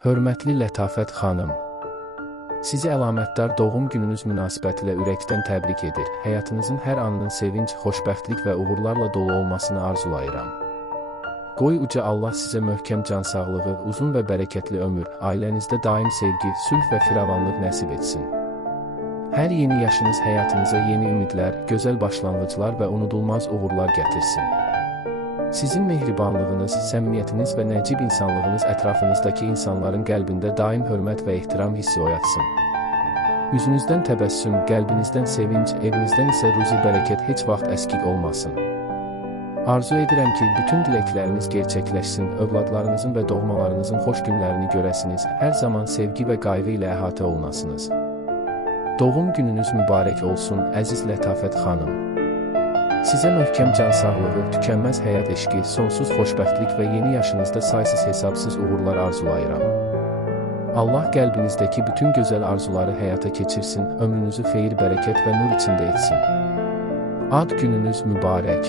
Hörmətli Lətafət xanım, sizi əlamətdar doğum gününüz münasibətilə ürəkdən təbrik edir. Həyatınızın hər anının sevinç, xoşbəxtlik və uğurlarla dolu olmasını arzulayıram. Qoy uca Allah sizə möhkəm can sağlığı, uzun və bərəkətli ömür, ailənizdə daim sevgi, sülh və firavanlıq nəsib etsin. Hər yeni yaşınız həyatınıza yeni ümidlər, gözəl başlanğıclar və unudulmaz uğurlar gətirsin. Sizin mehribanlığınız, səmimiyyətiniz və nəcib insanlığınız ətrafınızdakı insanların qəlbində daim hörmət və ehtiram hissi oyatsın. Üzünüzdən təbəssüm, qəlbinizdən sevinc, evinizdən isə ruzi bərəkət heç vaxt əskik olmasın. Arzu edirəm ki, bütün diləkləriniz gerçəkləşsin, övladlarınızın və doğmalarınızın xoş günlərini görəsiniz, hər zaman sevgi və qayğı ilə əhatə olunasınız. Doğum gününüz mübarək olsun, əziz Lətafət xanım. Sizə möhkəm can sağlığı, tükənməz həyat eşqi, sonsuz xoşbəxtlik və yeni yaşınızda saysız hesabsız uğurlar arzulayıram. Allah qəlbinizdəki bütün gözəl arzuları həyata keçirsin, ömrünüzü xeyir, bərəkət və nur içində etsin. Ad gününüz mübarək.